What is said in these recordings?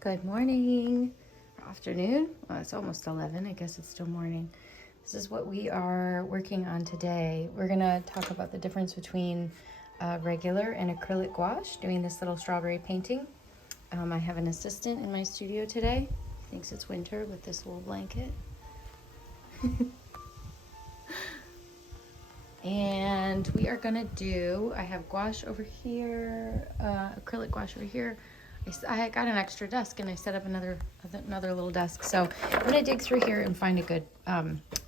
Good morning, or afternoon. Well, it's almost 11. I guess it's still morning. This is what we are working on today. We're gonna talk about the difference between regular and acrylic gouache, doing this little strawberry painting. I have an assistant in my studio today. He thinks it's winter with this wool blanket. And we are gonna do, I have gouache over here, acrylic gouache over here. I got an extra desk and I set up another little desk. So I'm gonna dig through here and find a good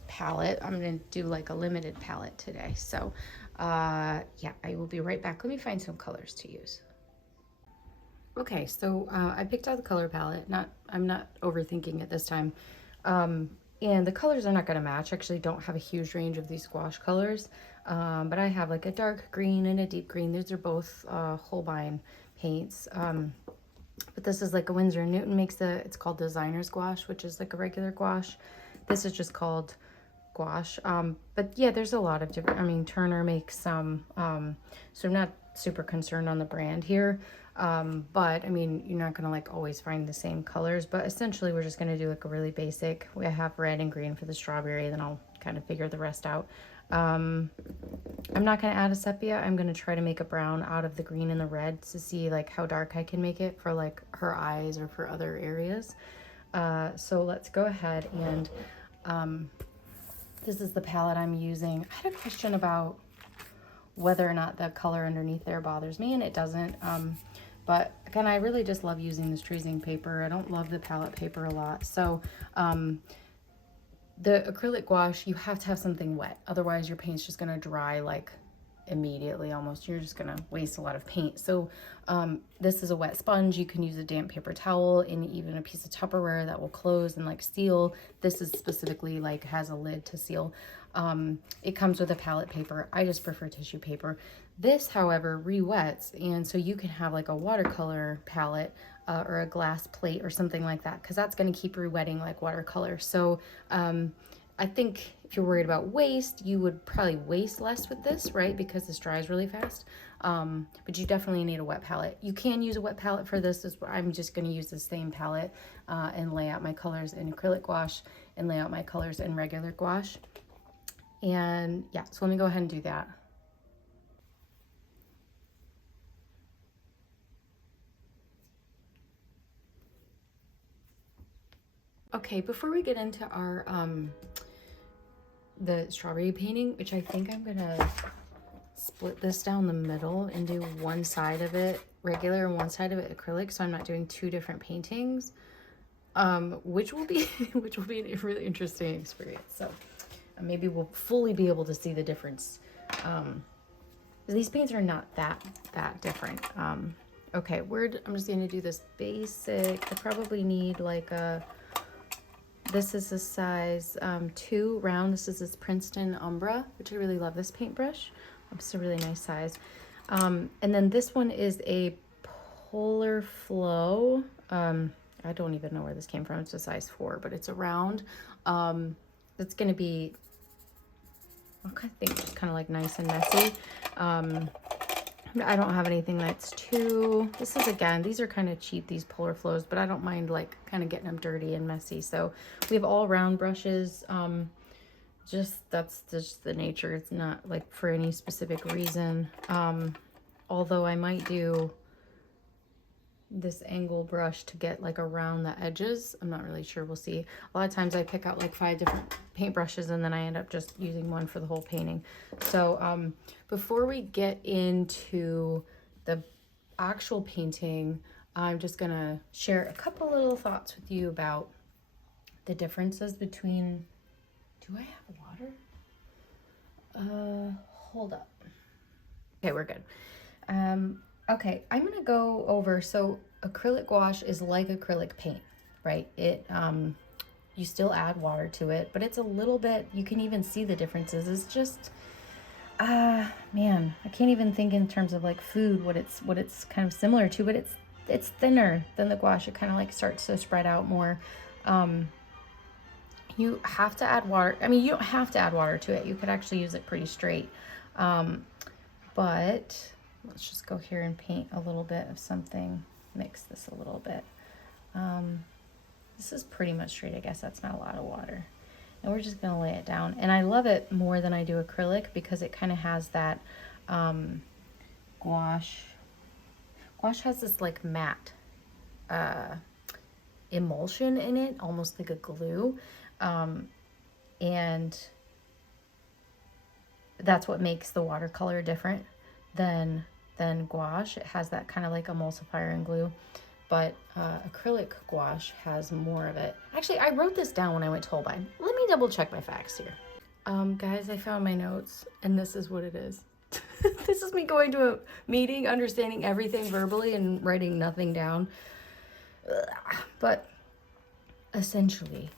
palette. I'm gonna do like a limited palette today. So yeah, I will be right back. Let me find some colors to use. Okay, so I picked out the color palette. I'm not overthinking it this time. And the colors are not going to match. I actually don't have a huge range of these gouache colors, but I have like a dark green and a deep green. These are both Holbein paints. But this is like a Winsor & Newton makes it's called designer's gouache, which is like a regular gouache. This is just called gouache. But yeah, there's a lot of different, I mean, Turner makes some, so I'm not super concerned on the brand here. But I mean, you're not gonna like always find the same colors, but essentially we're just gonna do like a really basic. We have red and green for the strawberry, then I'll kind of figure the rest out. I'm not gonna add a sepia. I'm gonna try to make a brown out of the green and the red to see like how dark I can make it for like her eyes or for other areas. So let's go ahead and this is the palette I'm using. I had a question about whether or not the color underneath there bothers me, and it doesn't. But again, I really just love using this tracing paper. I don't love the palette paper a lot. So the acrylic gouache, you have to have something wet. Otherwise your paint's just gonna dry like immediately almost. You're just gonna waste a lot of paint. So this is a wet sponge. You can use a damp paper towel and even a piece of Tupperware that will close and like seal. This is specifically like has a lid to seal. It comes with a palette paper. I just prefer tissue paper. This, however, re-wets, and so you can have like a watercolor palette or a glass plate or something like that, because that's going to keep re-wetting like watercolor. So I think if you're worried about waste, you would probably waste less with this, right? Because this dries really fast. But you definitely need a wet palette. You can use a wet palette for this. I'm just going to use the same palette and lay out my colors in acrylic gouache and lay out my colors in regular gouache. And yeah, so let me go ahead and do that. Okay, before we get into our the strawberry painting, which I think I'm gonna split this down the middle and do one side of it regular and one side of it acrylic, so I'm not doing two different paintings, which will be a really interesting experience. So maybe we'll fully be able to see the difference. These paints are not that different. Okay, I'm just gonna do this basic. I probably need like this is a size 2 round. This is this Princeton Umbra, which I really love this paintbrush. It's a really nice size. And then this one is a Polar Flow. I don't even know where this came from. It's a size 4, but it's a round. It's gonna be, I think, just kind of like nice and messy. I don't have anything that's too, this is, again, these are kind of cheap, these Polar Flows, but I don't mind like kind of getting them dirty and messy. So we have all round brushes. That's just the nature. It's not like for any specific reason. Although I might do this angle brush to get like around the edges. I'm not really sure. We'll see. A lot of times I pick out like 5 different paint brushes and then I end up just using one for the whole painting. So before we get into the actual painting, I'm just gonna share a couple little thoughts with you about the differences between, do I have water? Hold up. Okay, we're good. Okay, I'm gonna go over, so acrylic gouache is like acrylic paint, right? It, you still add water to it, but it's a little bit, you can even see the differences. It's just, man, I can't even think in terms of like food, what it's kind of similar to, but it's thinner than the gouache. It kind of like starts to spread out more. You have to add water. I mean, you don't have to add water to it. You could actually use it pretty straight. But let's just go here and paint a little bit of something, mix this a little bit. This is pretty much straight. I guess that's not a lot of water. And we're just going to lay it down. And I love it more than I do acrylic because it kind of has that gouache. Gouache has this like matte emulsion in it, almost like a glue. And that's what makes the watercolor different than gouache. It has that kind of like emulsifier and glue. But acrylic gouache has more of it. Actually, I wrote this down when I went to Holbein. Let me double check my facts here. Guys, I found my notes, and this is what it is. This is me going to a meeting, understanding everything verbally and writing nothing down. But essentially,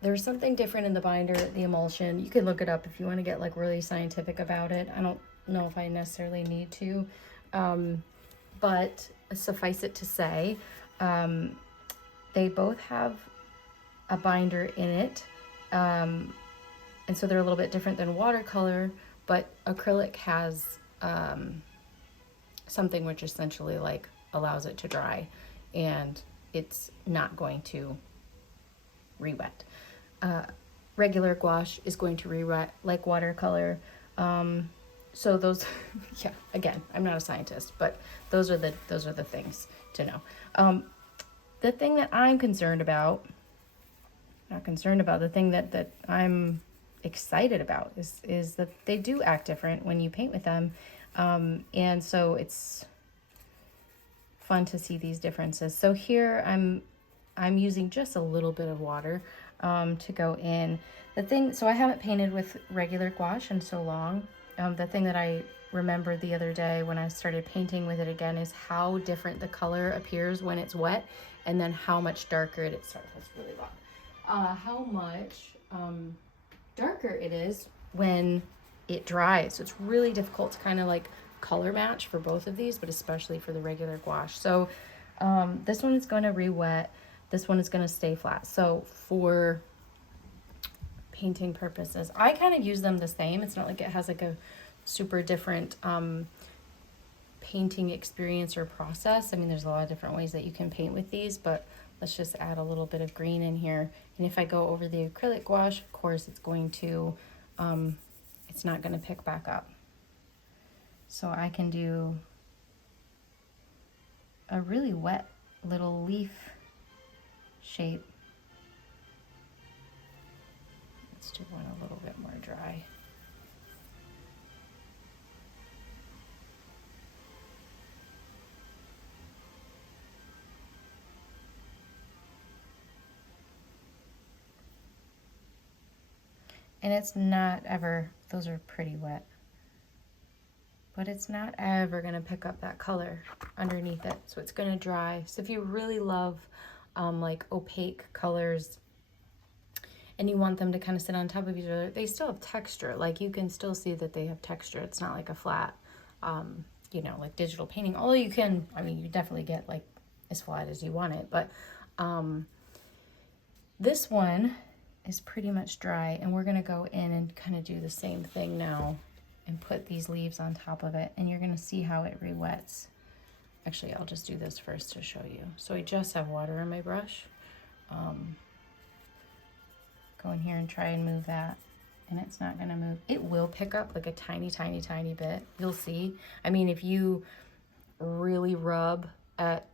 there's something different in the binder, the emulsion. You can look it up if you want to get like really scientific about it. I don't know if I necessarily need to. But suffice it to say, they both have a binder in it. And so they're a little bit different than watercolor, but acrylic has something which essentially like allows it to dry, and it's not going to re-wet. Regular gouache is going to re-wet like watercolor. So those, yeah, again, I'm not a scientist, but those are the things to know. The thing that I'm concerned about, the thing that I'm excited about is that they do act different when you paint with them. And so it's fun to see these differences. So here I'm using just a little bit of water to go in. So I haven't painted with regular gouache in so long. The thing that I remembered the other day when I started painting with it again is how different the color appears when it's wet, and then how much darker it is. Sorry, that's really loud. How much darker it is when it dries. So it's really difficult to kind of like color match for both of these, but especially for the regular gouache. So this one is going to re-wet. This one is going to stay flat. So for painting purposes, I kind of use them the same. It's not like it has like a super different painting experience or process. I mean, there's a lot of different ways that you can paint with these, but let's just add a little bit of green in here. And if I go over the acrylic gouache, of course, it's going to, it's not going to pick back up. So I can do a really wet little leaf shape. Let's do one a little bit more dry. And it's not ever, those are pretty wet, but it's not ever gonna pick up that color underneath it. So it's gonna dry. So if you really love like opaque colors and you want them to kind of sit on top of each other, they still have texture. Like you can still see that they have texture. It's not like a flat, you know, like digital painting. Although you can, I mean, you definitely get like as flat as you want it. But this one is pretty much dry, and we're gonna go in and kind of do the same thing now and put these leaves on top of it, and you're gonna see how it re-wets. Actually, I'll just do this first to show you. So I just have water on my brush. Go in here and try and move that, and it's not gonna move. It will pick up like a tiny, tiny, tiny bit. You'll see. I mean, if you really rub at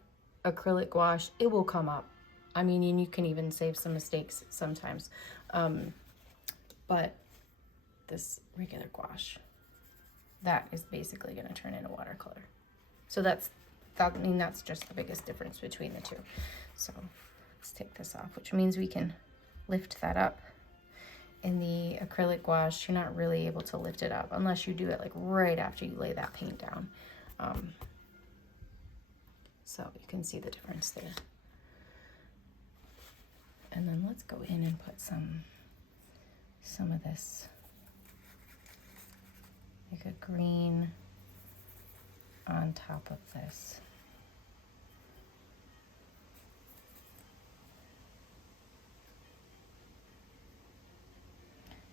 acrylic gouache, it will come up. I mean, and you can even save some mistakes sometimes. But this regular gouache, that is basically gonna turn into watercolor. So that's just the biggest difference between the two. So let's take this off, which means we can lift that up. In the acrylic gouache, you're not really able to lift it up unless you do it like right after you lay that paint down. So you can see the difference there. And then let's go in and put some of this, like a green on top of this.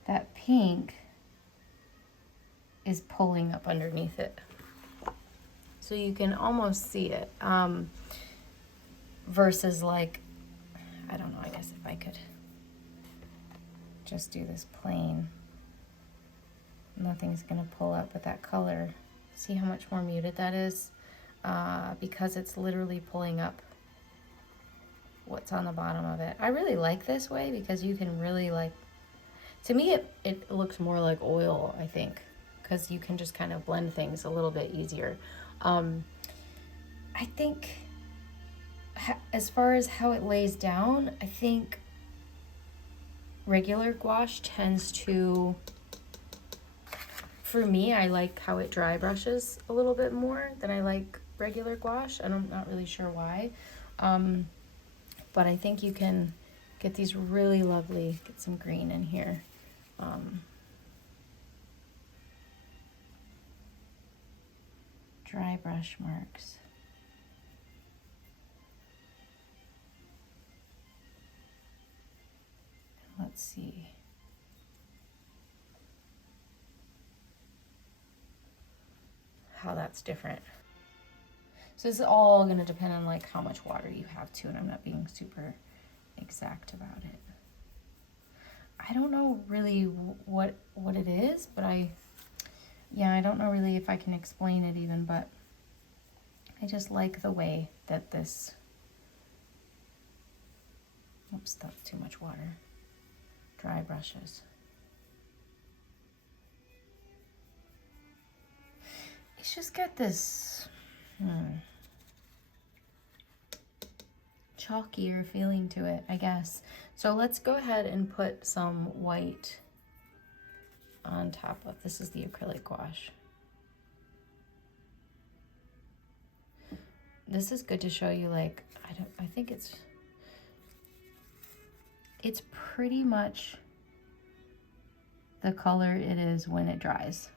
That pink is pulling up underneath it. So you can almost see it. versus like, I don't know, I guess if I could just do this plain, nothing's gonna pull up, but that color, see how much more muted that is? Because it's literally pulling up what's on the bottom of it. I really like this way because you can really like, to me it looks more like oil, I think, because you can just kind of blend things a little bit easier. I think as far as how it lays down, I think regular gouache tends to, for me, I like how it dry brushes a little bit more than I like regular gouache, and I'm not really sure why. But I think you can get these really lovely, get some green in here. Dry brush marks. Let's see. How that's different. So this is all going to depend on like how much water you have too, and I'm not being super exact about it. I don't know really what it is, but I don't know really if I can explain it even, but I just like the way that this, oops, that's too much water, dry brushes. It's just got this chalkier feeling to it, I guess. So let's go ahead and put some white on top of, this is the acrylic gouache. This is good to show you, like, I think it's pretty much the color it is when it dries.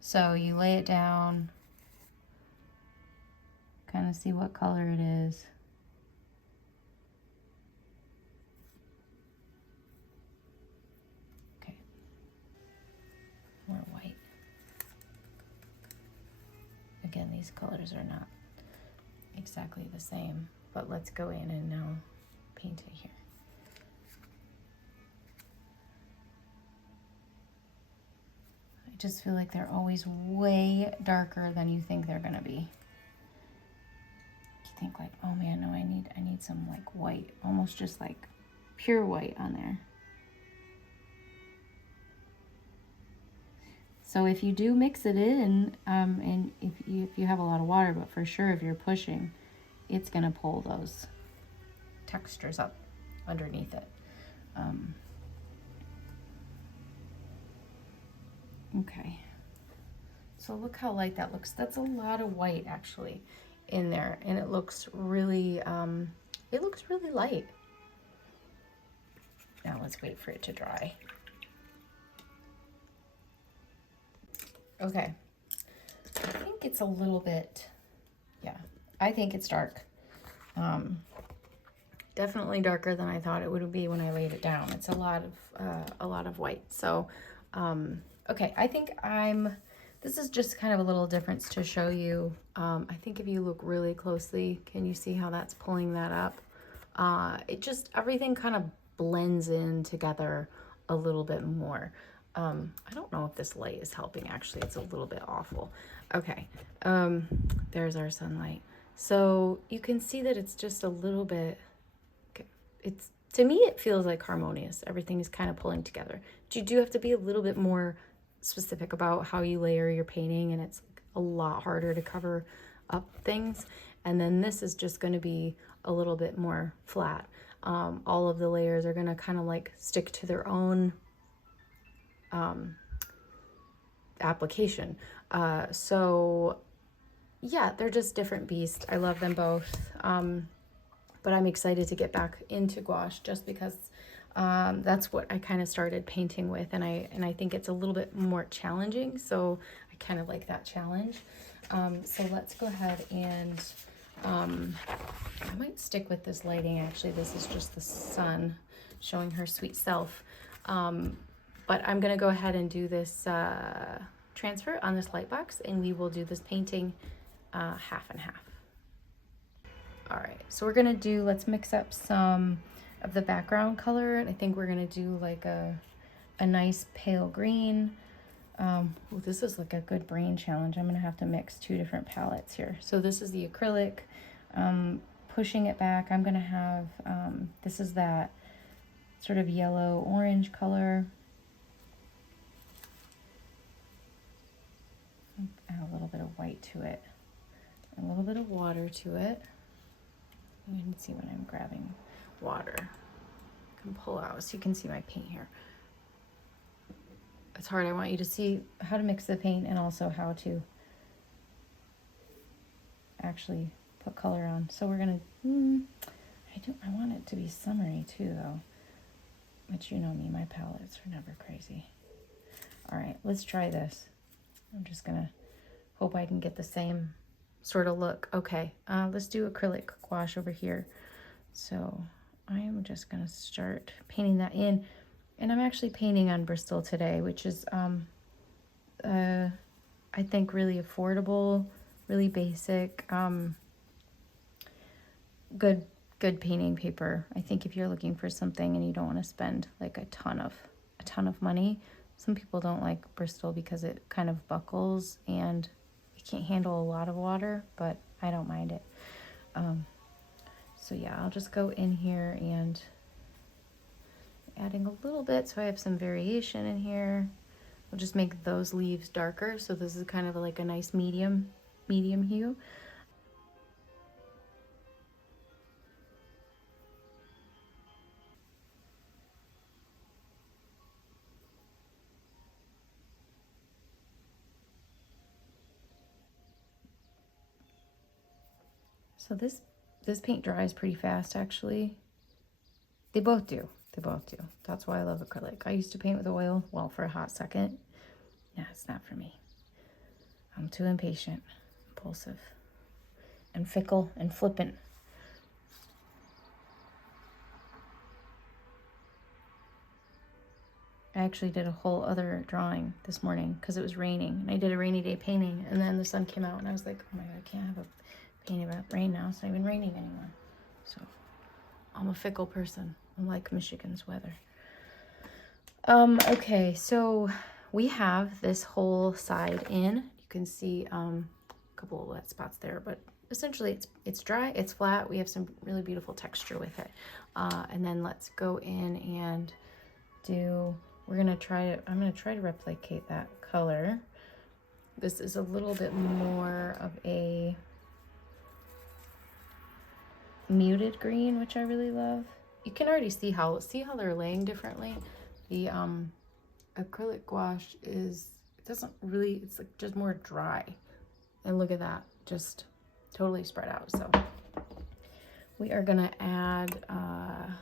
So you lay it down, kind of see what color it is. Okay, more white. Again, these colors are not exactly the same, but let's go in and now paint it here. I just feel like they're always way darker than you think they're gonna be. You think like, oh man, no, I need some like white, almost just like pure white on there. So if you do mix it in, and if you have a lot of water, but for sure if you're pushing, it's gonna pull those textures up underneath it. Okay, so look how light that looks. That's a lot of white actually in there, and it looks really light. Now let's wait for it to dry. Okay, I think it's a little bit, yeah, I think it's dark. Definitely darker than I thought it would be when I laid it down. It's a lot of white. So, okay, I think this is just kind of a little difference to show you. I think if you look really closely, can you see how that's pulling that up? It just, everything kind of blends in together a little bit more. I don't know if this light is helping, actually. It's a little bit awful. Okay, there's our sunlight. So you can see that it's just a little bit, okay, it's, to me, it feels like harmonious. Everything is kind of pulling together. But you do have to be a little bit more specific about how you layer your painting, and it's a lot harder to cover up things. And then this is just going to be a little bit more flat. All of the layers are going to kind of like stick to their own application. So yeah, they're just different beasts. I love them both. But I'm excited to get back into gouache just because that's what I kind of started painting with, and I think it's a little bit more challenging, so I kind of like that challenge. So let's go ahead and I might stick with this lighting. Actually, this is just the sun showing her sweet self. But I'm gonna go ahead and do this transfer on this light box, and we will do this painting half and half. All right, so we're gonna do, let's mix up some of the background color. I think we're gonna do like a nice pale green. Well, this is like a good brain challenge. I'm gonna have to mix two different palettes here. So this is the acrylic. Pushing it back, I'm gonna have, this is that sort of yellow orange color. Add a little bit of white to it, a little bit of water to it. You can see when I'm grabbing water. I can pull out so you can see my paint here. It's hard. I want you to see how to mix the paint and also how to actually put color on. So we're gonna, I want it to be summery too though, but you know me, my palettes are never crazy. All right, let's try this. I'm just gonna hope I can get the same sort of look. Okay, let's do acrylic gouache over here. So I am just gonna start painting that in, and I'm actually painting on Bristol today, which is I think really affordable, really basic, good painting paper. I think if you're looking for something and you don't want to spend like a ton of money, some people don't like Bristol because it kind of buckles and it can't handle a lot of water, but I don't mind it. So yeah, I'll just go in here and adding a little bit so I have some variation in here. We'll just make those leaves darker, so this is kind of like a nice medium hue. So this paint dries pretty fast, actually. They both do. They both do. That's why I love acrylic. I used to paint with oil, well, for a hot second. Yeah, it's not for me. I'm too impatient, impulsive, and fickle and flippant. I actually did a whole other drawing this morning because it was raining. And I did a rainy day painting, and then the sun came out, and I was like, oh my God, I can't have a painting about rain now. It's not even raining anymore. So I'm a fickle person. I like Michigan's weather. Okay, so we have this whole side in. You can see a couple of wet spots there, but essentially it's dry, it's flat. We have some really beautiful texture with it. And then let's go in and I'm gonna try to replicate that color. This is a little bit more of a muted green, which I really love. You can already see how they're laying differently. The acrylic gouache it's like just more dry. And look at that, just totally spread out. So we are gonna add a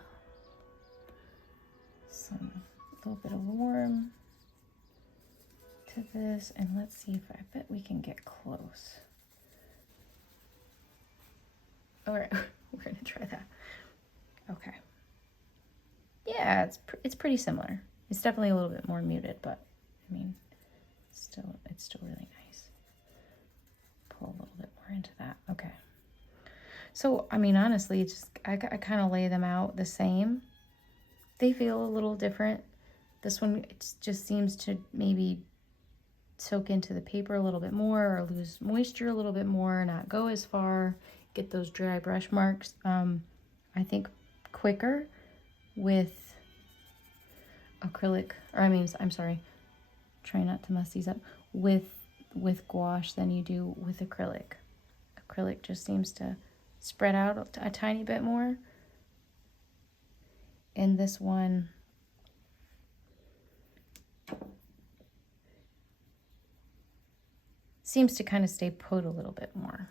little bit of warm to this, and let's see if I bet we can get close. All right, we're gonna try that. Okay. Yeah, it's pretty similar. It's definitely a little bit more muted, but I mean, it's still really nice. Pull a little bit more into that. Okay. So, I mean, honestly, I kind of lay them out the same. They feel a little different. This one, it just seems to maybe soak into the paper a little bit more, or lose moisture a little bit more, not go as far, get those dry brush marks. I think quicker with acrylic, or I'm sorry, try not to mess these up, with gouache than you do with acrylic. Acrylic just seems to spread out a tiny bit more. And this one, seems to kind of stay put a little bit more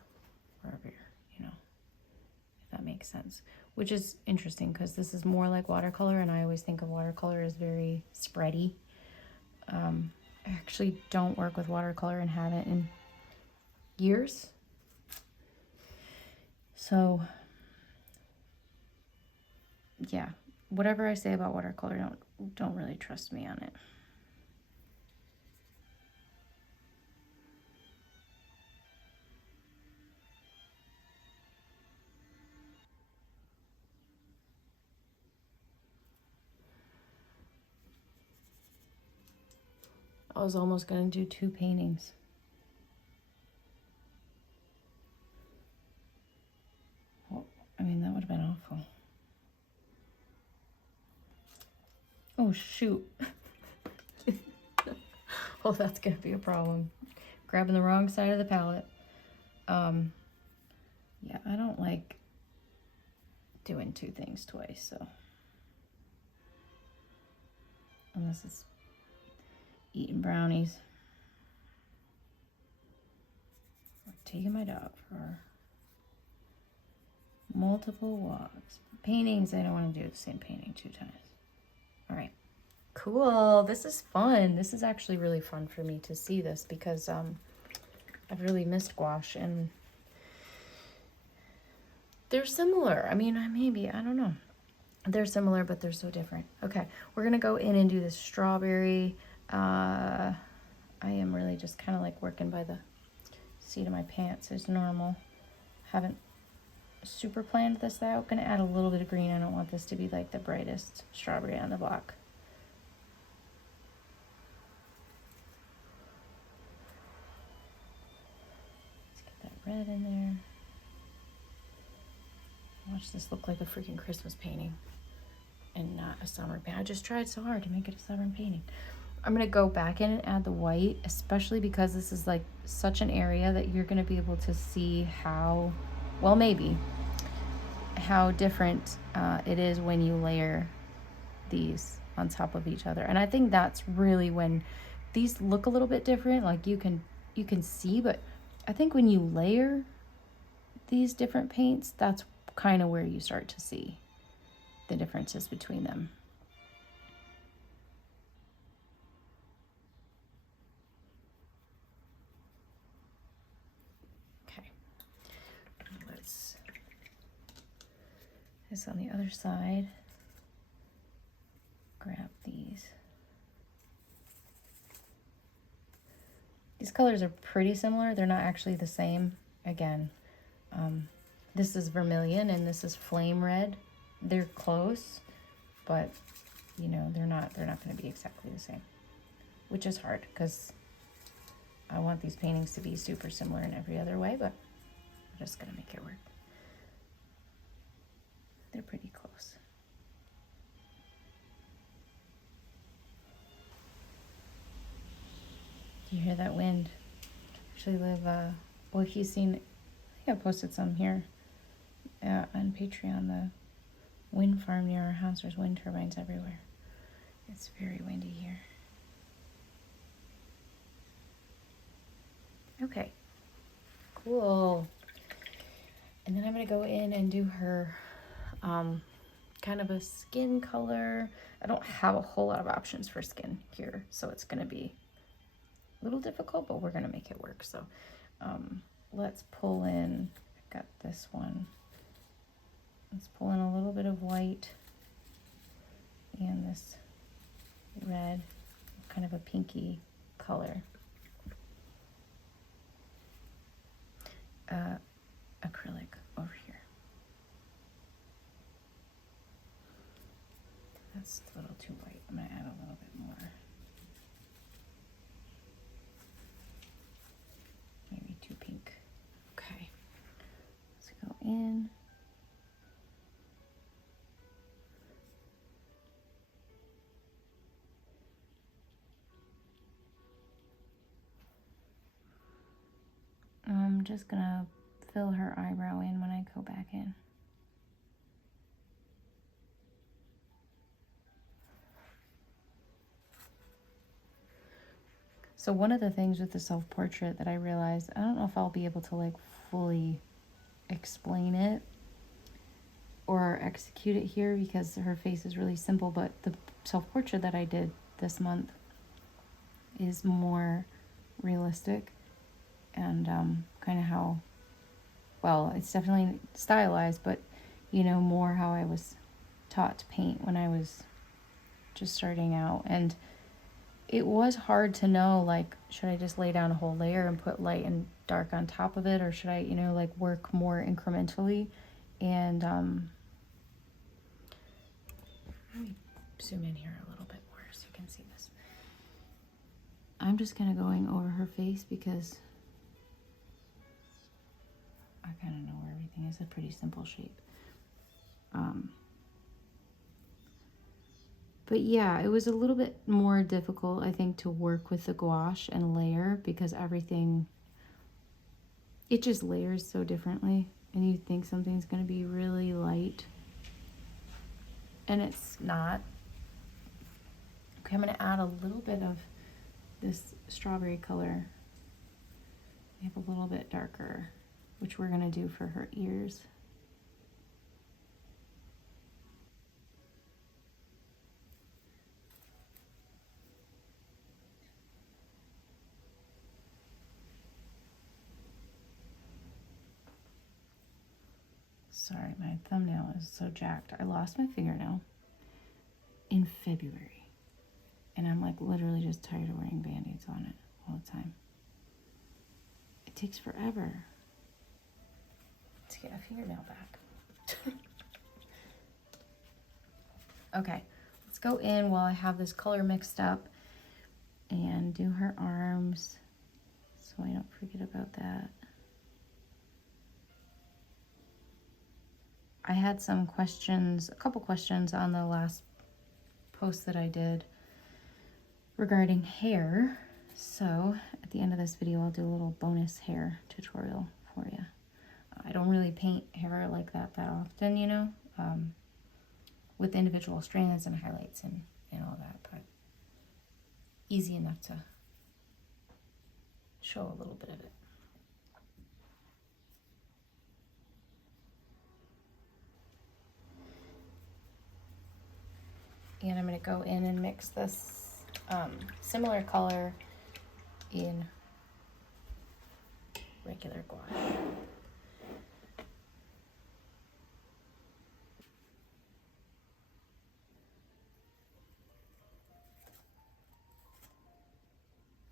wherever you're, if that makes sense. Which is interesting because this is more like watercolor, and I always think of watercolor as very spready. I actually don't work with watercolor and haven't in years. So, yeah, whatever I say about watercolor, don't really trust me on it. I was almost going to do 2 paintings. Well, I mean, that would have been awful. Oh, shoot. Oh, that's going to be a problem. Grabbing the wrong side of the palette. Yeah, I don't like doing 2 things twice, so. Unless it's eating brownies. Or taking my dog for multiple walks. Paintings, I don't want to do the same painting 2 times. All right. Cool. This is fun. This is actually really fun for me to see this because I've really missed gouache, and they're similar. I mean, maybe, I don't know. They're similar, but they're so different. Okay, we're gonna go in and do this strawberry. I am really just kind of like working by the seat of my pants as normal. Haven't super planned this out. Gonna add a little bit of green. I don't want this to be like the brightest strawberry on the block. Let's get that red in there. Watch this look like a freaking Christmas painting and not a summer painting. I just tried so hard to make it a summer painting. I'm gonna go back in and add the white, especially because this is like such an area that you're gonna be able to see how, well, maybe, how different it is when you layer these on top of each other. And I think that's really when these look a little bit different, like you can see, but I think when you layer these different paints, that's kind of where you start to see the differences between them. Okay, let's this on the other side. Grab these. These colors are pretty similar. They're not actually the same. Again, this is vermilion and this is flame red. They're close, but you know, they're not going to be exactly the same, which is hard because I want these paintings to be super similar in every other way, but we're just going to make it work. They're pretty close. Do you hear that wind? Actually live, well, if you've seen, I think I posted some here on Patreon, the wind farm near our house. There's wind turbines everywhere. It's very windy here. Okay, cool. And then I'm gonna go in and do her kind of a skin color. I don't have a whole lot of options for skin here, so it's gonna be a little difficult, but we're gonna make it work. So let's pull in, I got this one. Let's pull in a little bit of white and this red, kind of a pinky color. Acrylic over here. That's a little too white. I'm gonna add a little bit more. Maybe too pink. Okay. Let's go in. I'm just gonna fill her eyebrow in when I go back in. So one of the things with the self-portrait that I realized, I don't know if I'll be able to like fully explain it or execute it here because her face is really simple, but the self-portrait that I did this month is more realistic and kind of how, well, it's definitely stylized, but you know, more how I was taught to paint when I was just starting out. And it was hard to know, like, should I just lay down a whole layer and put light and dark on top of it, or should I, you know, like work more incrementally? And let me zoom in here a little bit more so you can see this. I'm just kind of going over her face because I kind of know where everything is. A pretty simple shape. But yeah, it was a little bit more difficult, I think, to work with the gouache and layer because everything, it just layers so differently. And you think something's going to be really light. And it's not. Okay, I'm going to add a little bit of this strawberry color. Make a little bit darker, which we're going to do for her ears. Sorry, my thumbnail is so jacked. I lost my fingernail in February. And I'm like literally just tired of wearing band-aids on it all the time. It takes forever to get a fingernail back. Okay, let's go in while I have this color mixed up and do her arms so I don't forget about that. I had some questions, a couple questions on the last post that I did regarding hair. So at the end of this video, I'll do a little bonus hair tutorial for you. I don't really paint hair like that often, you know, with individual strands and highlights and all that, but easy enough to show a little bit of it. And I'm going to go in and mix this similar color in regular gouache.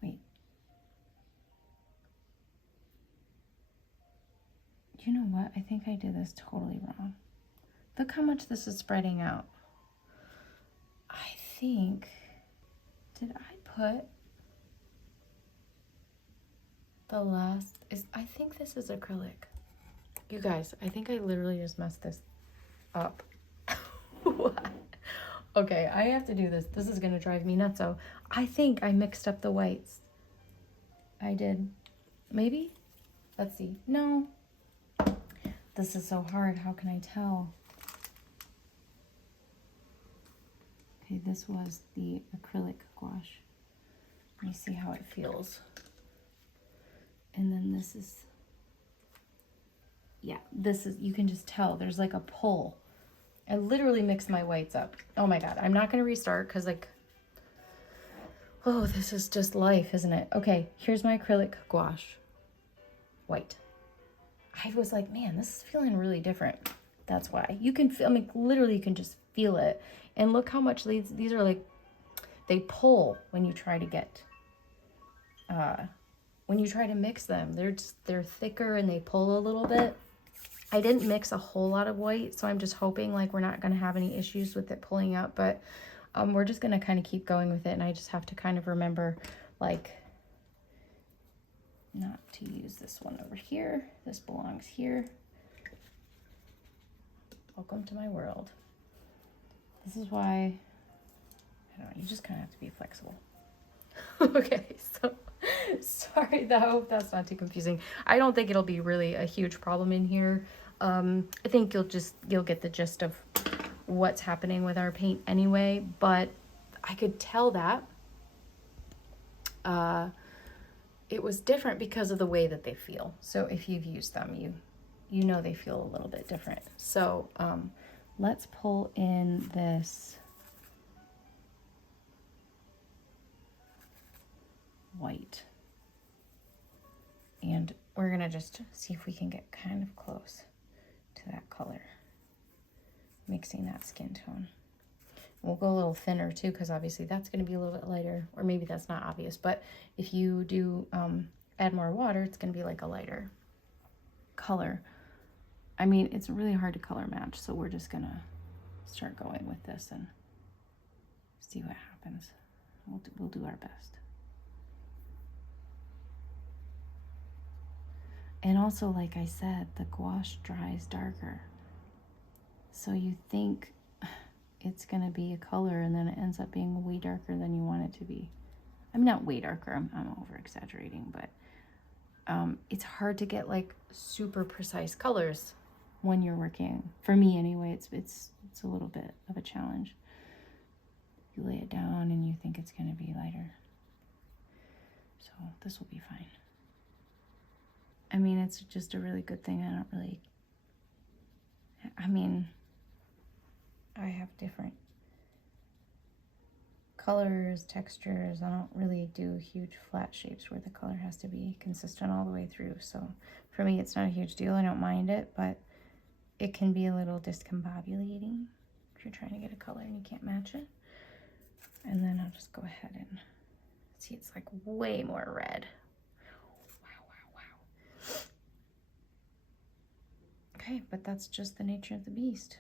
Wait. You know what? I think I did this totally wrong. Look how much this is spreading out. I think, did I put the last, I think this is acrylic. You guys, I think I literally just messed this up. What? Okay, I have to do this. This is gonna drive me nuts. So I think I mixed up the whites. I did. Maybe? Let's see. No. This is so hard. How can I tell? Okay, this was the acrylic gouache. Let me see how it feels. And then this is, yeah, this is, you can just tell there's like a pull. I literally mixed my whites up. Oh my God, I'm not gonna restart because like, oh, this is just life, isn't it? Okay, here's my acrylic gouache, white. I was like, man, this is feeling really different. That's why. You can feel, I mean, literally you can just feel it. And look how much these are like, they pull when you try to get, when you try to mix them. They're thicker and they pull a little bit. I didn't mix a whole lot of white, so I'm just hoping like we're not gonna have any issues with it pulling out, but we're just gonna kind of keep going with it, and I just have to kind of remember like not to use this one over here. This belongs here. Welcome to my world. This is why, I don't know, you just kind of have to be flexible. Okay, so sorry, I hope that's not too confusing. I don't think it'll be really a huge problem in here. I think you'll get the gist of what's happening with our paint anyway, but I could tell that it was different because of the way that they feel. So if you've used them, you know they feel a little bit different. So let's pull in this white. And we're gonna just see if we can get kind of close to that color, mixing that skin tone. We'll go a little thinner too, because obviously that's gonna be a little bit lighter, or maybe that's not obvious, but if you do add more water, it's gonna be like a lighter color. I mean, it's really hard to color match, so we're just gonna start going with this and see what happens. We'll do our best. And also, like I said, the gouache dries darker. So you think it's gonna be a color and then it ends up being way darker than you want it to be. I mean, not way darker, I'm over exaggerating, but it's hard to get like super precise colors when you're working. For me anyway, it's a little bit of a challenge. You lay it down and you think it's gonna be lighter. So this will be fine. I mean, it's just a really good thing. I have different colors, textures. I don't really do huge flat shapes where the color has to be consistent all the way through. So for me, it's not a huge deal. I don't mind it, but it can be a little discombobulating if you're trying to get a color and you can't match it. And then I'll just go ahead and see, it's like way more red. Wow. Okay, but that's just the nature of the beast.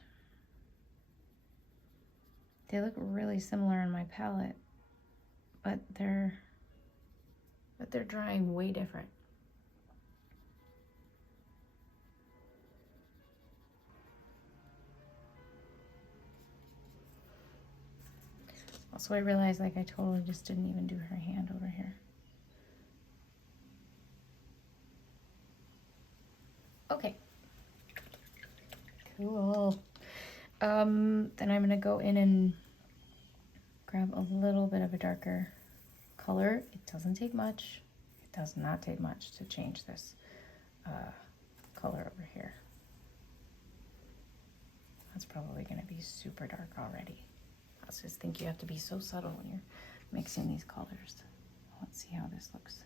They look really similar on my palette, but they're drying way different. Also, I realized like I totally just didn't even do her hand over here. Okay. Cool. Then I'm gonna go in and grab a little bit of a darker color. It doesn't take much. It does not take much to change this color over here. That's probably gonna be super dark already. I just think you have to be so subtle when you're mixing these colors. Let's see how this looks.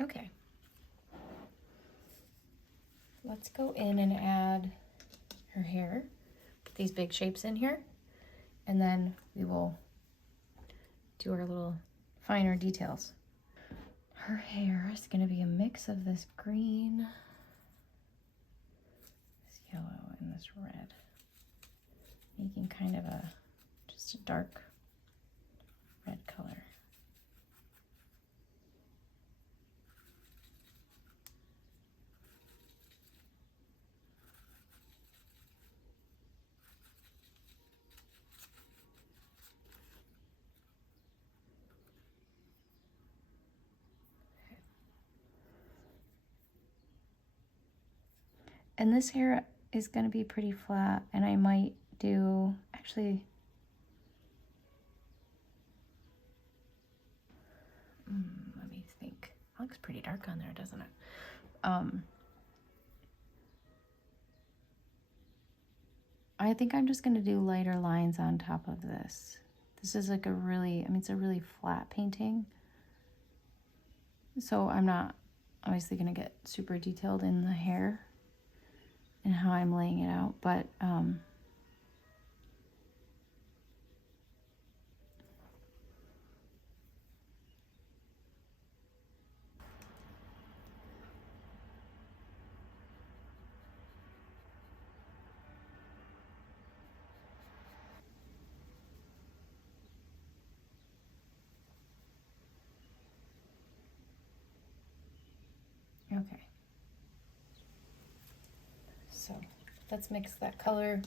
Okay. Let's go in and add her hair. Put these big shapes in here, and then we will do our little finer details. Her hair is going to be a mix of this green, this yellow, and this red, making kind of just a dark red color. And this hair is going to be pretty flat, and I might do, actually, let me think. It looks pretty dark on there, doesn't it? I think I'm just going to do lighter lines on top of this. This is like it's a really flat painting. So I'm not obviously going to get super detailed in the hair and how I'm laying it out, but okay. So let's mix that color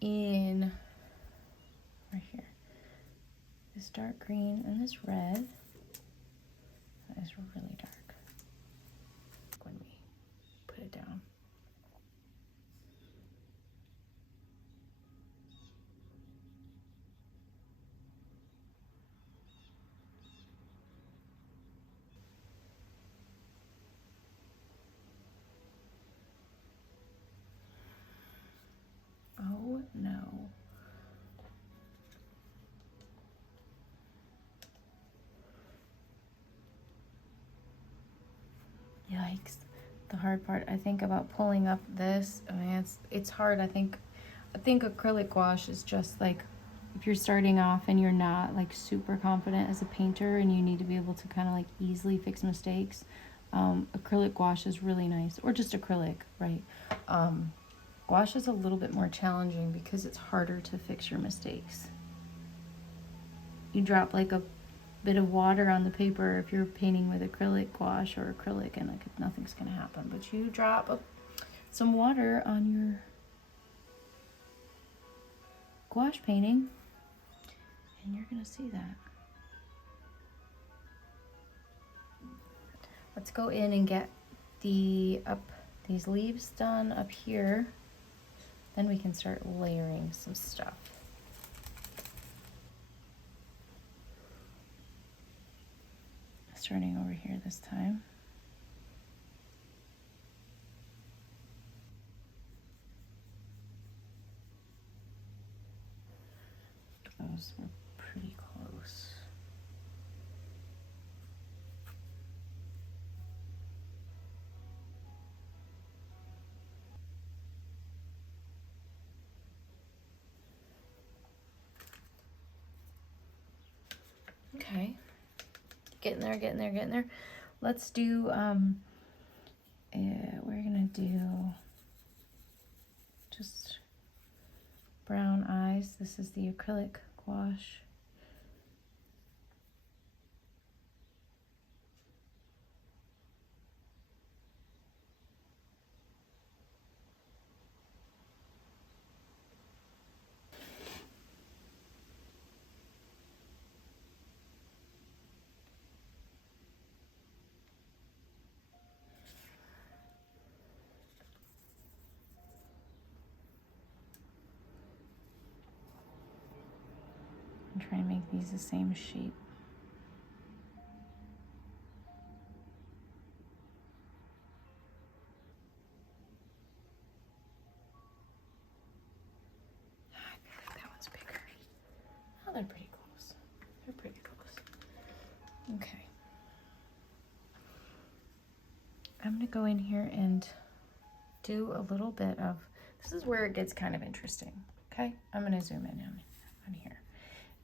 in right here. This dark green and this red. That is really dark when we put it down. Oh no. Yikes. The hard part, I think, about pulling up this, I mean, it's hard. I think acrylic gouache is just like, if you're starting off and you're not like super confident as a painter and you need to be able to kind of like easily fix mistakes, Acrylic gouache is really nice, or just acrylic, right? Gouache is a little bit more challenging because it's harder to fix your mistakes. You drop like a bit of water on the paper if you're painting with acrylic gouache or acrylic, and like nothing's gonna happen. But you drop some water on your gouache painting, and you're gonna see that. Let's go in and get these leaves done up here. Then we can start layering some stuff. Starting over here this time. Those were pretty close. Okay, getting there, getting there, getting there. Let's do, we're gonna do just brown eyes. This is the acrylic gouache. Try and make these the same shape. I feel like that one's bigger. Oh, they're pretty close. They're pretty close. Okay. I'm gonna go in here and do a little bit of, this is where it gets kind of interesting. Okay, I'm gonna zoom in on here.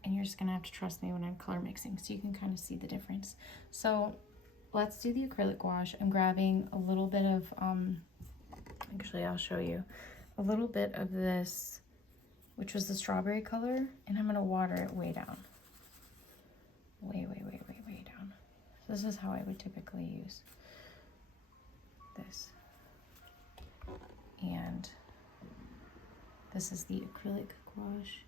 And you're just gonna have to trust me when I'm color mixing so you can kind of see the difference. So let's do the acrylic gouache. I'm grabbing a little bit of, actually I'll show you, a little bit of this, which was the strawberry color, and I'm gonna water it way down. Way down. So this is how I would typically use this. And this is the acrylic gouache.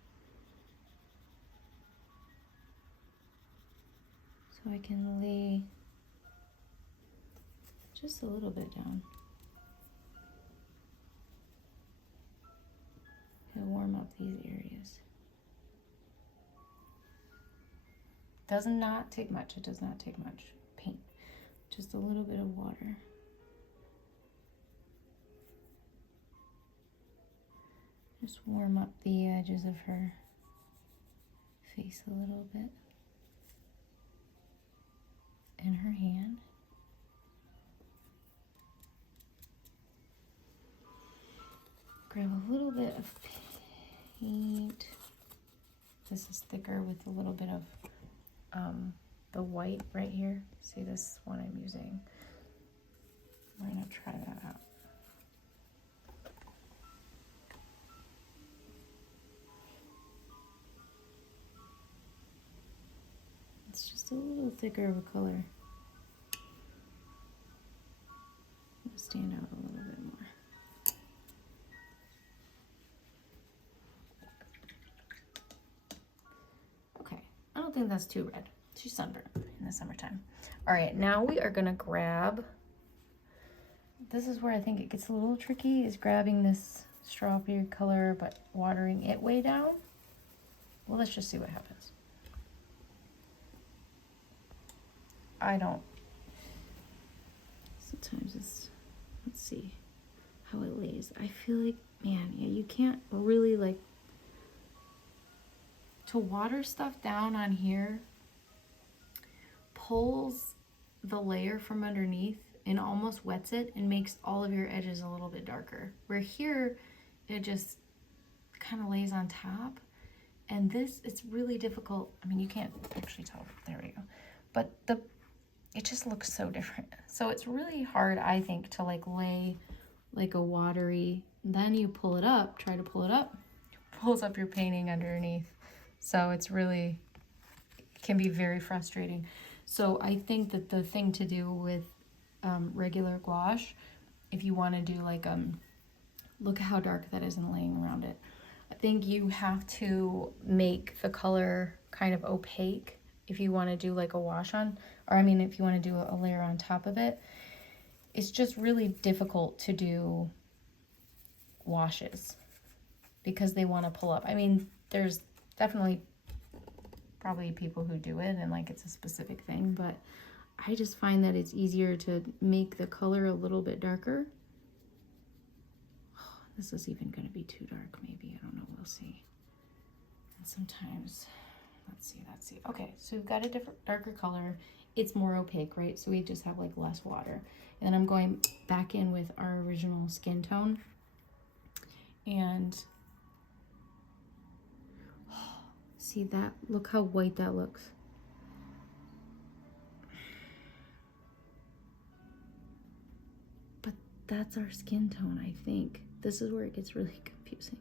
So I can lay just a little bit down. It'll warm up these areas. Does not take much. It does not take much paint. Just a little bit of water. Just warm up the edges of her face a little bit. And her hand. Grab a little bit of paint. This is thicker with a little bit of the white right here. See this one I'm using? We're gonna try that out. It's just a little thicker of a color. It'll stand out a little bit more. Okay, I don't think that's too red. She's sunburned in the summertime. All right, now we are gonna grab, this is where I think it gets a little tricky, is grabbing this strawberry color but watering it way down. Well, let's just see what happens. I don't, sometimes it's, let's see how it lays. I feel like, man, yeah, you can't really like, to water stuff down on here pulls the layer from underneath and almost wets it and makes all of your edges a little bit darker. Where here, it just kind of lays on top. And this, it's really difficult. I mean, you can't actually tell. There we go. But it just looks so different. So it's really hard, I think, to like lay like a watery, then you pull it up, try to pull it up, it pulls up your painting underneath. So it's really, it can be very frustrating. So I think that the thing to do with regular gouache, if you want to do like, look how dark that is and laying around it. I think you have to make the color kind of opaque if you want to do like a wash on, or I mean, if you want to do a layer on top of it. It's just really difficult to do washes because they want to pull up. I mean, there's definitely probably people who do it and like it's a specific thing, but I just find that it's easier to make the color a little bit darker. Oh, this is even going to be too dark, maybe. I don't know. We'll see. And sometimes, let's see. Okay, so we've got a different, darker color. It's more opaque, right? So we just have like less water. And then I'm going back in with our original skin tone. And see that? Look how white that looks. But that's our skin tone, I think. This is where it gets really confusing.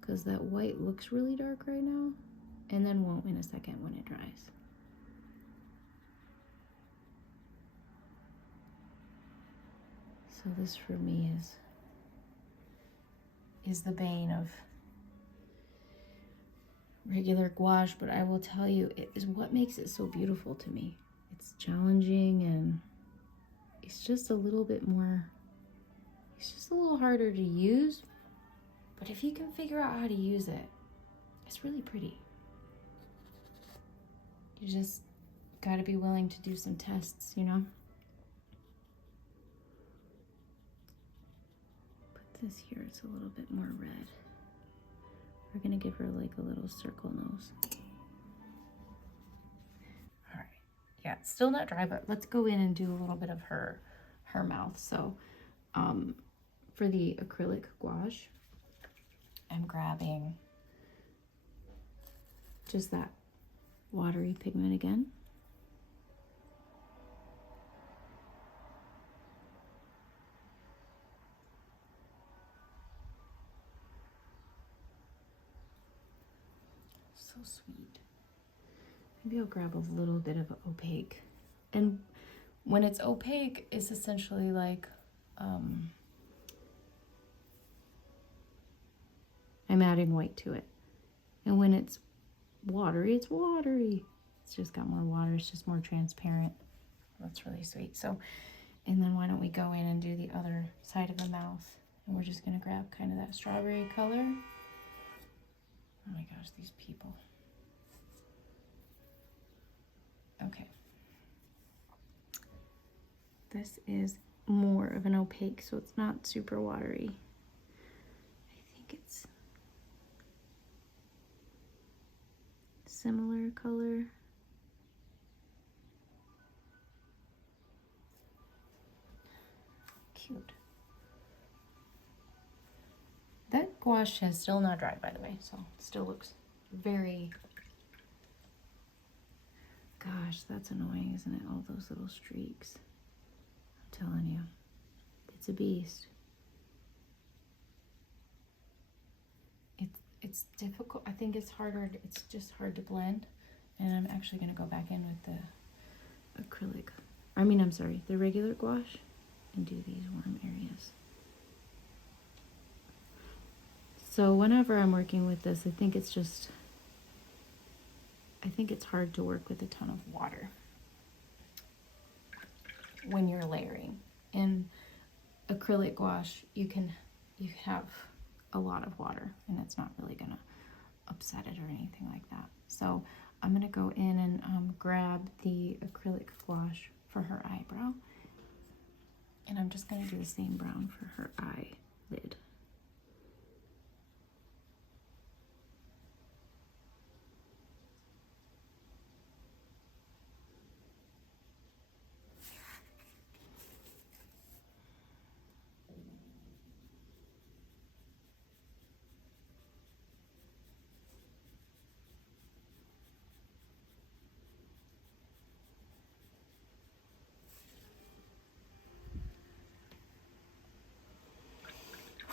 Because that white looks really dark right now, and then won't in a second when it dries. So this for me is the bane of regular gouache, but I will tell you, it is what makes it so beautiful to me. It's challenging and it's just a little bit more, it's just a little harder to use, but if you can figure out how to use it, it's really pretty. You just gotta be willing to do some tests, you know? This here, it's a little bit more red. We're gonna give her like a little circle nose. All right, yeah, it's still not dry, but let's go in and do a little bit of her mouth. So for the acrylic gouache, I'm grabbing just that watery pigment again. So sweet. Maybe I'll grab a little bit of opaque. And when it's opaque, it's essentially like I'm adding white to it. And when it's watery, it's watery. It's just got more water. It's just more transparent. That's really sweet. So, and then why don't we go in and do the other side of the mouth? And we're just going to grab kind of that strawberry color. Oh my gosh, these people. Okay. This is more of an opaque, so it's not super watery. I think it's similar color. Cute. That gouache has still not dried, by the way, so it still looks very... Gosh, that's annoying, isn't it? All those little streaks. I'm telling you, it's a beast. It's difficult. I think it's harder. It's just hard to blend. And I'm actually going to go back in with the acrylic. The regular gouache and do these warm areas. So whenever I'm working with this, I think it's hard to work with a ton of water when you're layering. In acrylic gouache, you can have a lot of water and it's not really gonna upset it or anything like that. So I'm gonna go in and grab the acrylic gouache for her eyebrow, and I'm just gonna do the same brown for her eyelid.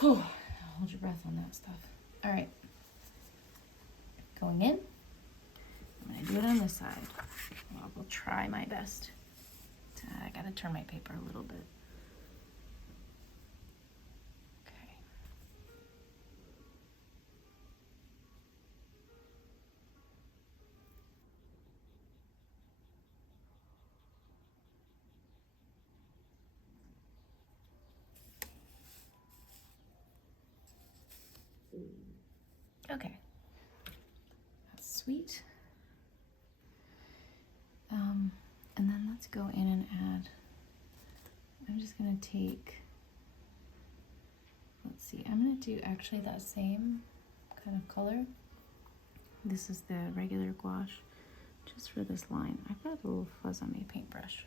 Whew. Hold your breath on that stuff. All right. Going in. I'm gonna do it on this side. I will try my best. I gotta turn my paper a little bit. Okay, that's sweet. And then let's go in and add, I'm just gonna take, let's see, I'm gonna do actually that same kind of color. This is the regular gouache, just for this line. I've got a little fuzz on my paintbrush.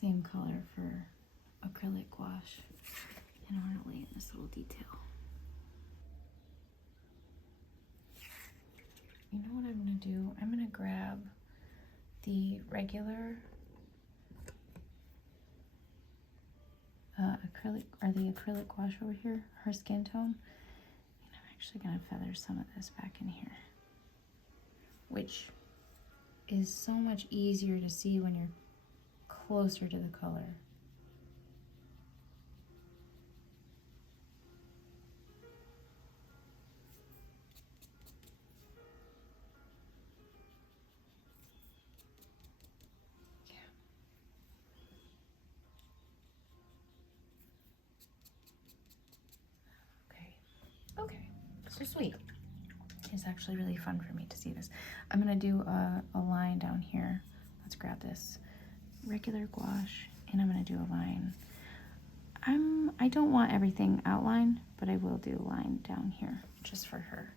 Same color for acrylic gouache, and I'm gonna lay in this little detail. You know what I'm gonna do? I'm gonna grab the regular acrylic, or the acrylic gouache over here, her skin tone, and I'm actually gonna feather some of this back in here, which is so much easier to see when you're closer to the color. Yeah. Okay, so sweet. It's actually really fun for me to see this. I'm gonna do a line down here. Let's grab this regular gouache, and I'm gonna do a line. I don't want everything outlined, but I will do a line down here just for her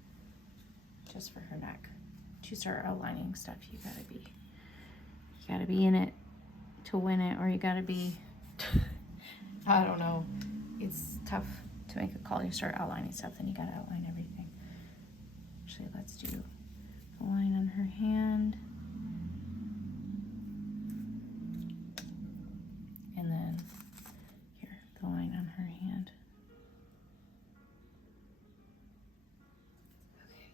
neck. To start outlining stuff, you gotta be in it to win it, or you gotta be I don't know. It's tough to make a call. You start outlining stuff, then you gotta outline everything. Actually, let's do a line on her hand. And then here, the line on her hand. Okay.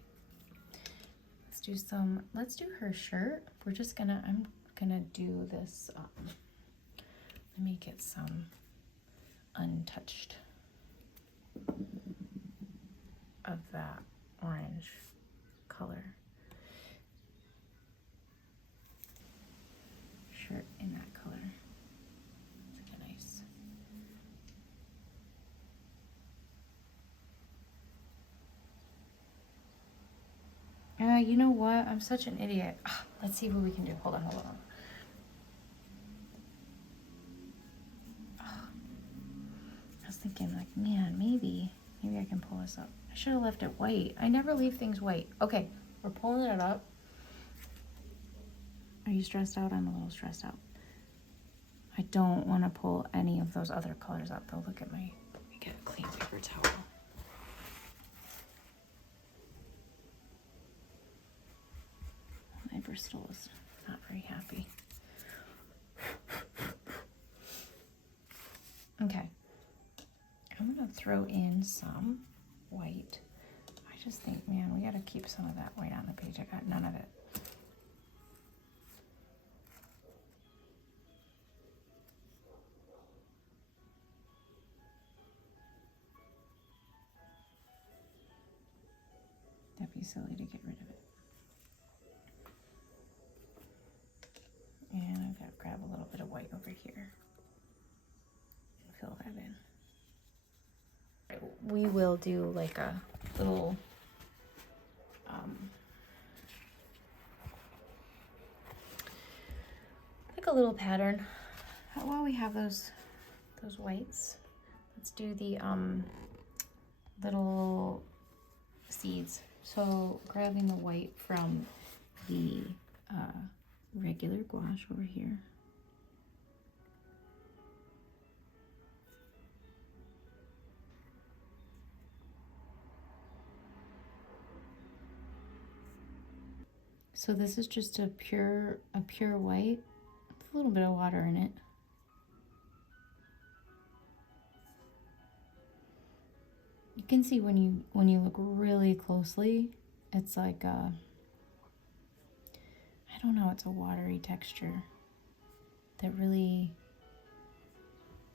Let's do her shirt. I'm gonna do this, let me get some untouched of that orange color shirt in that color. It's like a nice. You know what? I'm such an idiot. Let's see what we can do. Hold on. I was thinking, like, man, maybe I can pull this up. I should have left it white. I never leave things white. Okay, we're pulling it up. Are you stressed out? I'm a little stressed out. I don't want to pull any of those other colors up, though. Look at let me get a clean paper towel. My Bristol is not very happy. Okay. I'm gonna throw in some white. I just think, man, we gotta keep some of that white on the page. I got none of it. That'd be silly to get rid of it. And I've got to grab a little bit of white over here. Fill that in. We will do like a little pattern. While we have those whites, let's do the little seeds. So grabbing the white from the regular gouache over here. So this is just a pure white with a little bit of water in it. You can see when you look really closely, it's like a, I don't know, it's a watery texture that really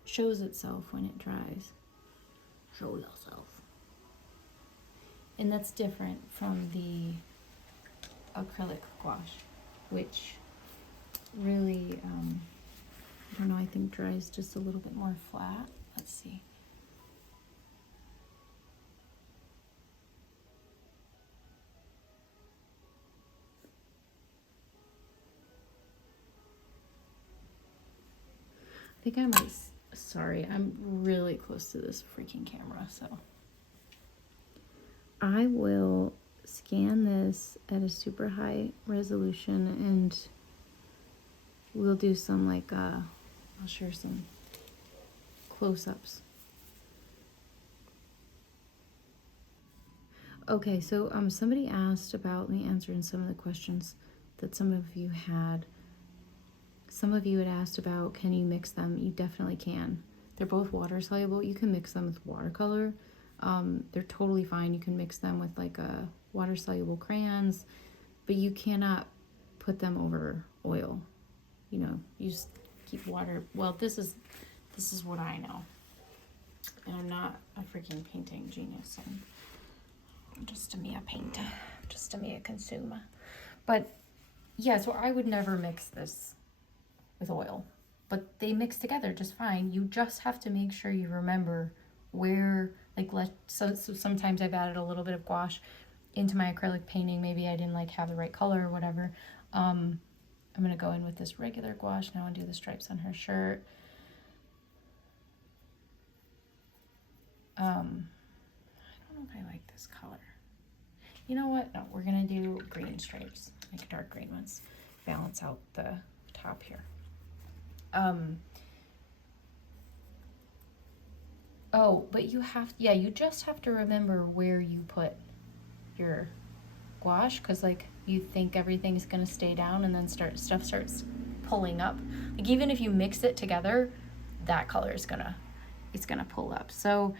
shows itself when it dries. Show yourself. And that's different from the acrylic gouache, which really, I don't know, I think dries just a little bit more flat. Let's see. I think I might, sorry, I'm really close to this freaking camera, so. I will scan this at a super high resolution and we'll do some like, I'll share some close-ups. Okay, so somebody asked about me answering some of the questions that some of you had. Some of you had asked about, can you mix them? You definitely can. They're both water soluble. You can mix them with watercolor. They're totally fine. You can mix them with like a water soluble crayons, but you cannot put them over oil. You know, you just keep water. Well, this is what I know. And I'm not a freaking painting genius. I'm just a mere painter, just a mere consumer. But yeah, so I would never mix this with oil, but they mix together just fine. You just have to make sure you remember where, like, so sometimes I've added a little bit of gouache into my acrylic painting. Maybe I didn't like have the right color or whatever. I'm gonna go in with this regular gouache now and do the stripes on her shirt. I don't know if I like this color. You know what? No, we're gonna do green stripes, like dark green ones. Balance out the top here. Oh, but you just have to remember where you put your gouache, because like you think everything's gonna stay down and then stuff starts pulling up. Like even if you mix it together, that color is gonna pull up. So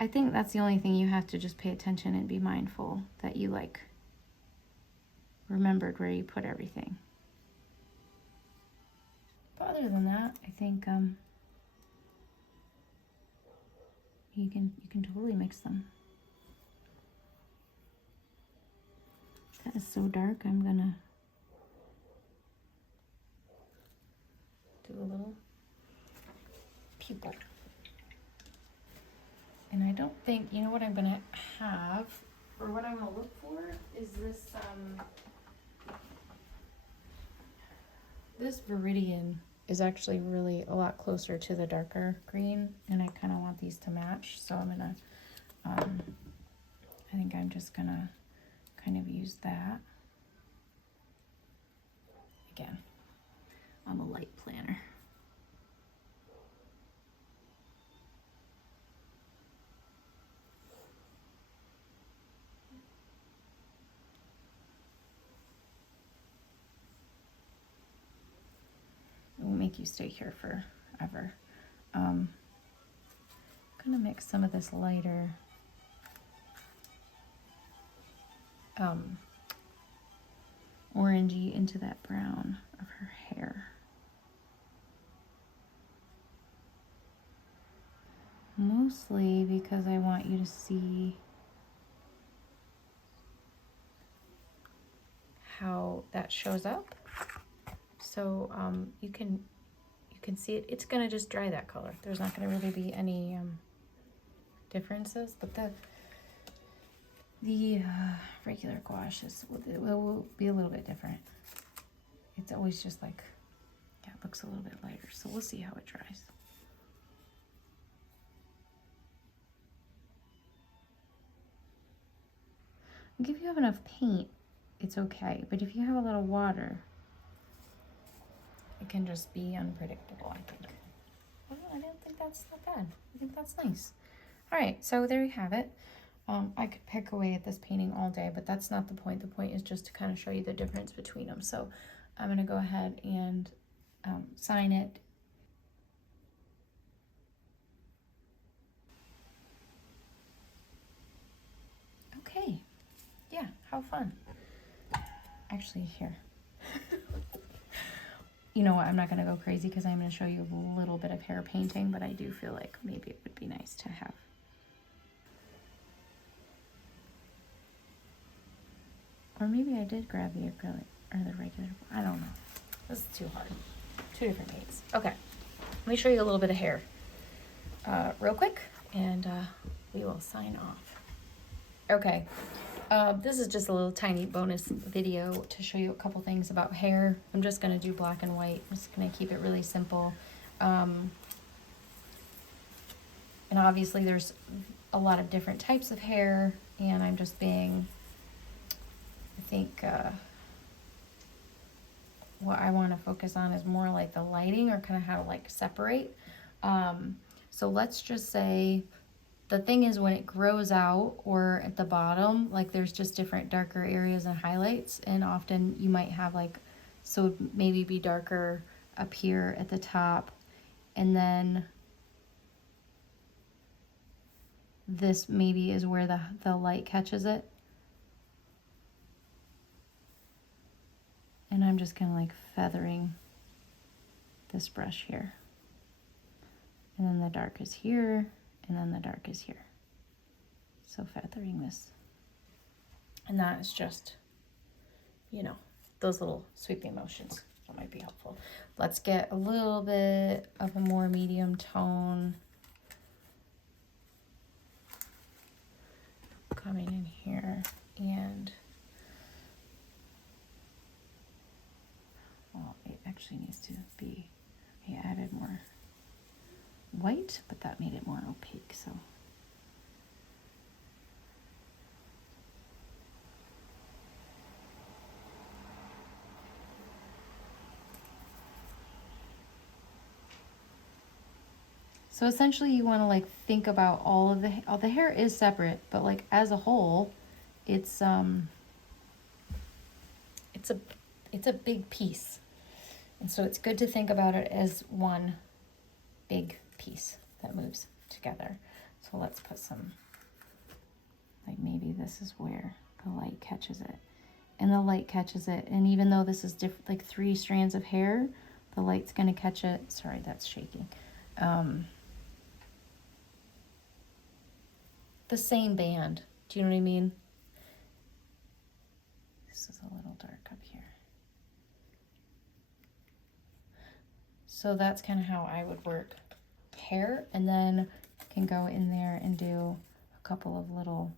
I think that's the only thing you have to just pay attention and be mindful that you like remembered where you put everything. But other than that, I think you can totally mix them. That is so dark. I'm gonna do a little pupil. And I don't think, you know what I'm gonna have, or what I'm gonna look for is this this Viridian is actually really a lot closer to the darker green, and I kind of want these to match, so I'm gonna I think I'm just gonna kind of use that. Again, I'm a light planner. It won't make you stay here forever. I'm gonna mix some of this lighter orangey into that brown of her hair. Mostly because I want you to see how that shows up. So you can see it. It's gonna just dry that color. There's not gonna really be any differences, but the regular gouache will be a little bit different. It's always just like, yeah, it looks a little bit lighter. So we'll see how it dries. If you have enough paint, it's okay. But if you have a lot of water, it can just be unpredictable, I think. Well, I don't think that's not bad. I think that's nice. All right, so there you have it. I could pick away at this painting all day, but that's not the point. The point is just to kind of show you the difference between them. So I'm going to go ahead and sign it. Okay. Yeah, how fun. Actually, here. You know what, I'm not going to go crazy because I'm going to show you a little bit of hair painting, but I do feel like maybe it would be nice to have. Or maybe I did grab the acrylic or the regular. I don't know. This is too hard. Two different paints. Okay, let me show you a little bit of hair real quick, and we will sign off. Okay, this is just a little tiny bonus video to show you a couple things about hair. I'm just going to do black and white. I'm just going to keep it really simple. And obviously there's a lot of different types of hair, and I'm just being, I think, what I want to focus on is more like the lighting, or kind of how to like separate. So let's just say, the thing is, when it grows out or at the bottom, like there's just different darker areas and highlights, and often you might have like, so maybe be darker up here at the top, and then this maybe is where the light catches it. And I'm just kind of like feathering this brush here. And then the dark is here, and then the dark is here. So feathering this. And that is just, you know, those little sweeping motions. That might be helpful. Let's get a little bit of a more medium tone coming in here, and well, it actually needs to be, I added more white, but that made it more opaque, so. So essentially you want to like think about all the hair is separate, but like as a whole, it's a big piece. And so it's good to think about it as one big piece that moves together. So let's put some, like maybe this is where the light catches it. And the light catches it. And even though this is different, like 3 strands of hair, the light's gonna catch it. Sorry, that's shaking. The same band. Do you know what I mean? This is a little dark up here. So that's kind of how I would work hair, and then can go in there and do a couple of little,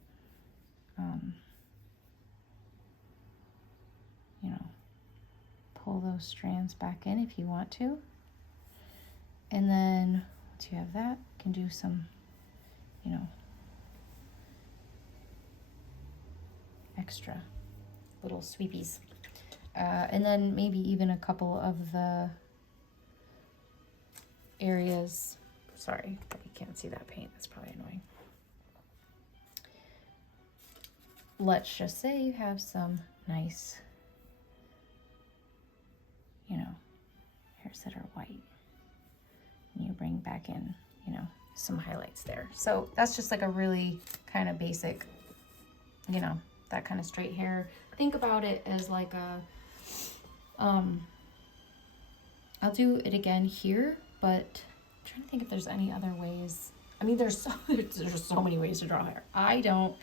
you know, pull those strands back in if you want to. And then once you have that, you can do some, you know, extra little sweepies. And then maybe even a couple of the areas, sorry, you can't see that paint, that's probably annoying. Let's just say you have some nice, you know, hairs that are white, and you bring back in, you know, some highlights there. So that's just like a really kind of basic, you know, that kind of straight hair. Think about it as like a, I'll do it again here, but I'm trying to think if there's any other ways. I mean, there's so many ways to draw hair. I don't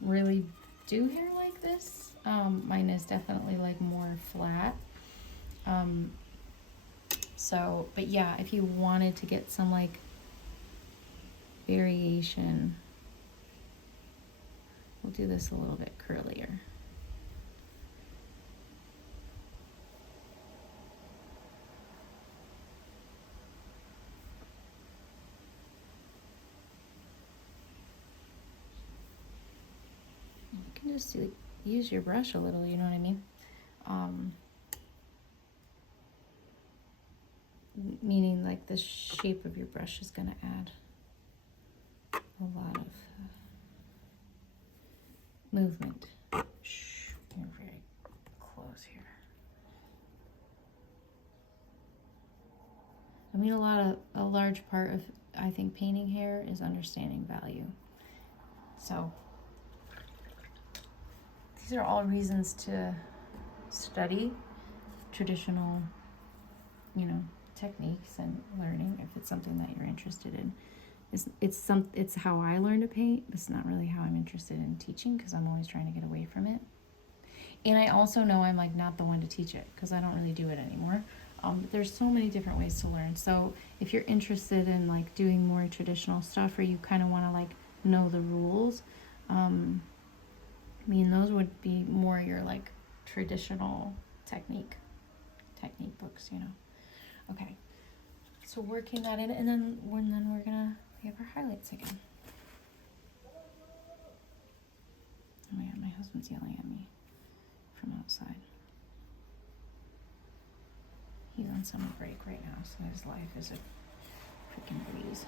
really do hair like this. Mine is definitely like more flat. So, but yeah, if you wanted to get some like variation, we'll do this a little bit curlier. You can just use your brush a little, you know what I mean? Meaning like the shape of your brush is going to add a lot of movement. Shh, you're very close here. I mean, a large part of, I think, painting hair is understanding value. So these are all reasons to study traditional, you know, techniques and learning if it's something that you're interested in. It's how I learned to paint. It's not really how I'm interested in teaching because I'm always trying to get away from it. And I also know I'm like not the one to teach it because I don't really do it anymore. There's so many different ways to learn. So if you're interested in like doing more traditional stuff, or you kind of want to like know the rules, I mean, those would be more your like traditional technique books, you know. Okay, so working that in, and then we're gonna have our highlights again. Oh my god, my husband's yelling at me from outside. He's on summer break right now, so his life is a freaking breeze.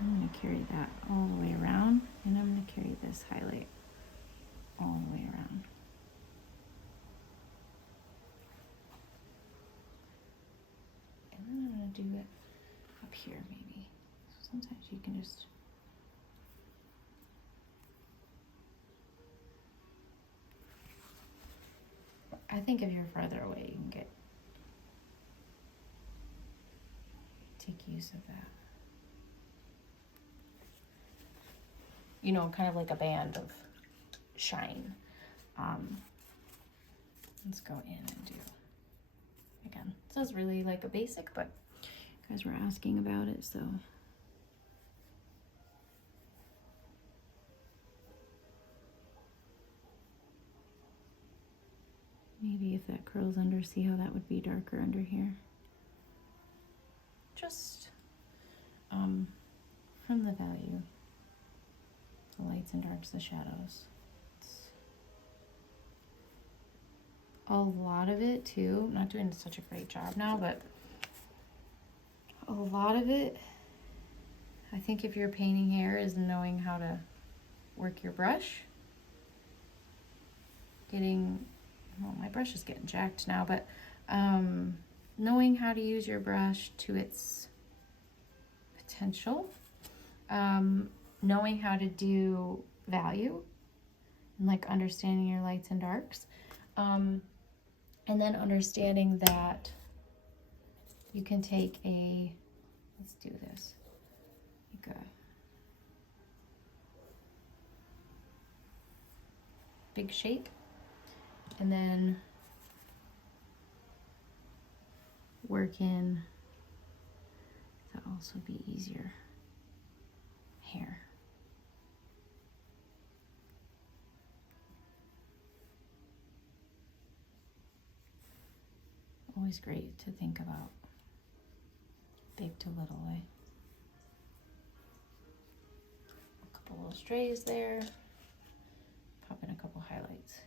I'm gonna carry that all the way around, and I'm gonna carry this highlight all the way around. And then I'm gonna do it up here maybe. So sometimes you can just I think if you're farther away, you can take use of that. You know, kind of like a band of shine. Let's go in and do, again, this is really like a basic, but you guys were asking about it, so. Maybe if that curls under, see how that would be darker under here. Just from the value, the lights and darks, the shadows. A lot of it too, I'm not doing such a great job now, but a lot of it, I think if you're painting hair, is knowing how to work your brush. Well, my brush is getting jacked now, but knowing how to use your brush to its potential, knowing how to do value, and like understanding your lights and darks, and then understanding that you can take let's do this, like a big shape, and then work in to also be easier hair. Always great to think about big to little, eh? A couple little strays there. Pop in a couple highlights.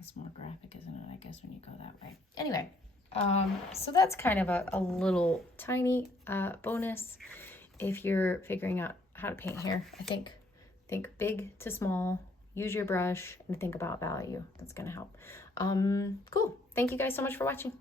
It's more graphic, isn't it? I guess when you go that way. Anyway, so that's kind of a little tiny bonus if you're figuring out how to paint hair. I think big to small, use your brush, and think about value. That's gonna help. Cool. Thank you guys so much for watching.